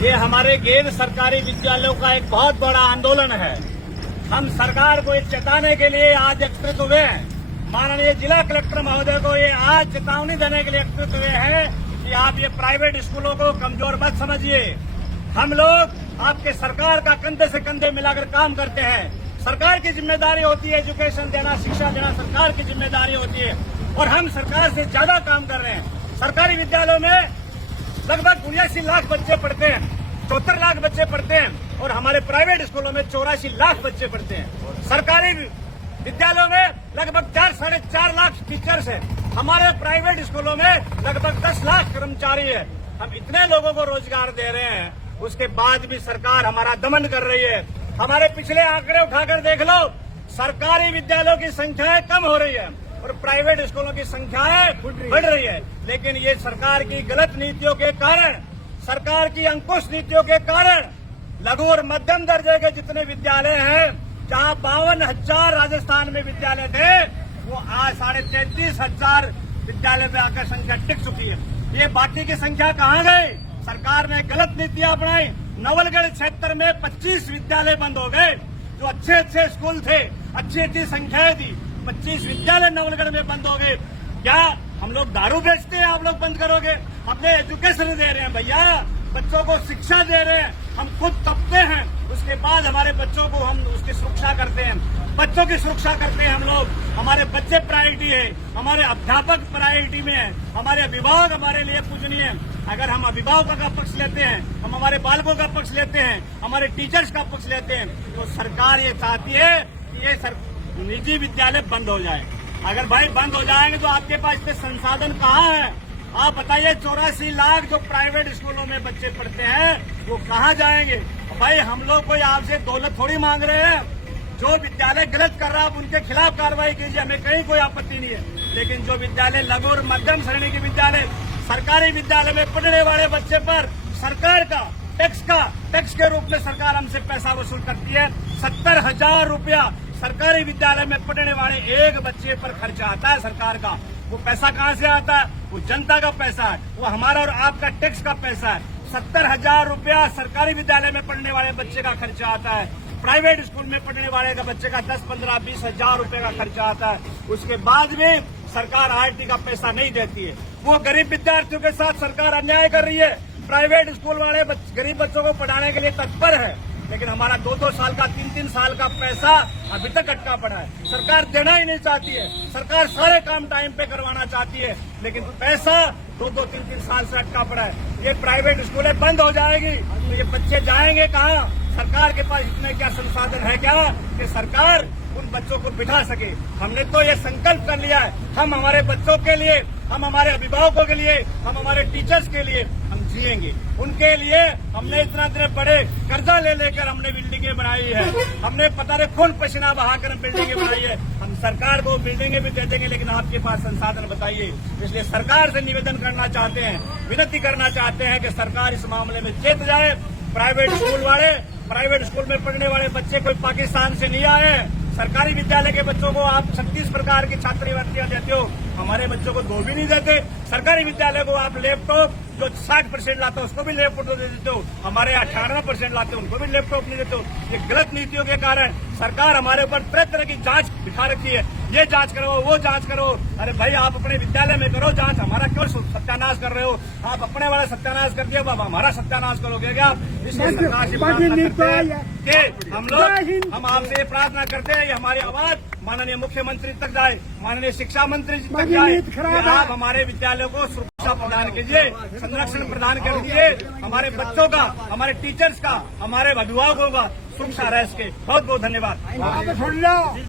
ये हमारे गैर सरकारी विद्यालयों का एक बहुत बड़ा आंदोलन है। हम सरकार को चेताने के लिए आज एकत्रित हुए हैं। माननीय जिला कलेक्टर महोदय को ये आज चेतावनी देने के लिए एकत्रित हुए हैं कि आप ये प्राइवेट स्कूलों को कमजोर मत समझिए। हम लोग आपके सरकार का कंधे से कंधे मिलाकर काम करते हैं। सरकार की जिम्मेदारी होती है एजुकेशन देना, शिक्षा देना सरकार की जिम्मेदारी होती है और हम सरकार से ज्यादा काम कर रहे हैं। सरकारी विद्यालयों में लगभग 79 लाख बच्चे पढ़ते हैं, 74 लाख बच्चे पढ़ते हैं और हमारे प्राइवेट स्कूलों में 84 लाख बच्चे पढ़ते हैं। सरकारी विद्यालयों में लगभग 4-4.5 लाख टीचर्स हैं। हमारे प्राइवेट स्कूलों में लगभग 10 लाख कर्मचारी है। हम इतने लोगों को रोजगार दे रहे हैं, उसके बाद भी सरकार हमारा दमन कर रही है। हमारे पिछले आंकड़े उठाकर देख लो, सरकारी विद्यालयों की संख्याएं कम हो रही है और प्राइवेट स्कूलों की संख्याएं बढ़ रही है। लेकिन ये सरकार की गलत नीतियों के कारण, सरकार की अंकुश नीतियों के कारण लघु और मध्यम दर्जे के जितने विद्यालय हैं, जहां 52,000 राजस्थान में विद्यालय थे, वो आज 33,500 विद्यालय में आकर संख्या टिक चुकी है। ये बाकी की संख्या कहां गई? सरकार ने गलत नीतियां अपनाई। नवलगढ़ क्षेत्र में 25 विद्यालय बंद हो गए। जो अच्छे स्कूल थे, अच्छी संख्याएं थी, 25 विद्यालय नवलगढ़ में बंद हो गए। क्या हम लोग दारू बेचते हैं, आप लोग बंद करोगे? अपने एजुकेशन दे रहे हैं भैया, बच्चों को शिक्षा दे रहे हैं, हम खुद तपते हैं, उसके बाद हमारे बच्चों को हम उसकी सुरक्षा करते हैं। बच्चों की सुरक्षा करते हैं हम लोग। हमारे बच्चे प्रायोरिटी है, हमारे अध्यापक प्रायोरिटी में है, हमारे अभिभावक हमारे लिए पूजनीय है। अगर हम अभिभावकों का पक्ष लेते हैं, हम हमारे बालकों का पक्ष लेते हैं, हमारे टीचर्स का पक्ष लेते हैं, तो सरकार ये चाहती है कि ये निजी विद्यालय बंद हो जाए। अगर भाई बंद हो जाएंगे तो आपके पास इतने संसाधन कहाँ है? आप बताइए, 84 लाख जो प्राइवेट स्कूलों में बच्चे पढ़ते हैं वो कहाँ जाएंगे? भाई हम लोग कोई आपसे दौलत थोड़ी मांग रहे हैं। जो विद्यालय गलत कर रहा है आप उनके खिलाफ कार्रवाई कीजिए, हमें कहीं कोई आपत्ति नहीं है। लेकिन जो विद्यालय लघु और मध्यम श्रेणी के विद्यालय, सरकारी विद्यालय में पढ़ने वाले बच्चे पर सरकार का टैक्स के रूप में सरकार हमसे पैसा वसूल करती है। 70,000 रुपया सरकारी विद्यालय में पढ़ने वाले एक बच्चे पर खर्चा आता है सरकार का। वो पैसा कहाँ से आता है? वो जनता का पैसा है, वो हमारा और आपका टैक्स का पैसा है। 70,000 रुपया सरकारी विद्यालय में पढ़ने वाले बच्चे का खर्चा आता है। प्राइवेट स्कूल में पढ़ने वाले का बच्चे का 10, 15, 20 हजार रुपए का खर्चा आता है। उसके बाद भी सरकार आरटी का पैसा नहीं देती है। वो गरीब विद्यार्थियों के साथ सरकार अन्याय कर रही है। प्राइवेट स्कूल वाले गरीब बच्चों को पढ़ाने के लिए तत्पर है, लेकिन हमारा 2-2 साल का, 3-3 साल का पैसा अभी तक अटका पड़ा है। सरकार देना ही नहीं चाहती है। सरकार सारे काम टाइम पे करवाना चाहती है, लेकिन पैसा 2-2, 3-3 साल से अटका पड़ा है। ये प्राइवेट स्कूलें बंद हो जाएगी तो ये बच्चे जाएंगे कहाँ? सरकार के पास इतने क्या संसाधन है क्या कि सरकार उन बच्चों को बिठा सके? हमने तो ये संकल्प कर लिया है, हम हमारे बच्चों के लिए, हम हमारे अभिभावकों के लिए, हम हमारे टीचर्स के लिए हम जिएंगे। उनके लिए हमने इतने बड़े कर्जा ले लेकर हमने बिल्डिंगें बनाई है। हमने पता नहीं खून पसीना बहाकर बिल्डिंगें बनाई है। हम सरकार को बिल्डिंगें भी दे देंगे, लेकिन आपके पास संसाधन बताइए। इसलिए सरकार से निवेदन करना चाहते हैं, विनती करना चाहते हैं कि सरकार इस मामले में चेत जाए। प्राइवेट स्कूल में पढ़ने वाले बच्चे कोई पाकिस्तान से नहीं आए। सरकारी विद्यालय के बच्चों को आप 36 प्रकार की छात्रवृत्तियां देते हो, हमारे बच्चों को 2 भी नहीं देते। सरकारी विद्यालय को आप लैपटॉप जो 60% लाते हो उसको भी लैपटॉप दे देते हो, हमारे 98% लाते हो उनको भी लैपटॉप नहीं देते हो। ये गलत नीतियों के कारण सरकार हमारे ऊपर तरह की जांच बिठा रखी है। ये जांच करो, वो जांच करो। अरे भाई आप अपने विद्यालय में करो जांच, हमारा क्यों सत्यानाश कर रहे हो? आप अपने वाला सत्यानाश कर दिया, अब हमारा सत्यानाश करोगे क्या? इसलिए सरकार से प्रार्थना करते हैं कि हम आपसे ये प्रार्थना करते हैं, हमारी आवाज माननीय मुख्यमंत्री तक जाए, माननीय शिक्षा मंत्री तक जाए। आप हमारे विद्यालयों को सुरक्षा प्रदान कीजिए, संरक्षण प्रदान कर दीजिए। हमारे बच्चों का, हमारे टीचर्स का, हमारे अभिभावकों का सुरक्षा रह सके। बहुत बहुत धन्यवाद।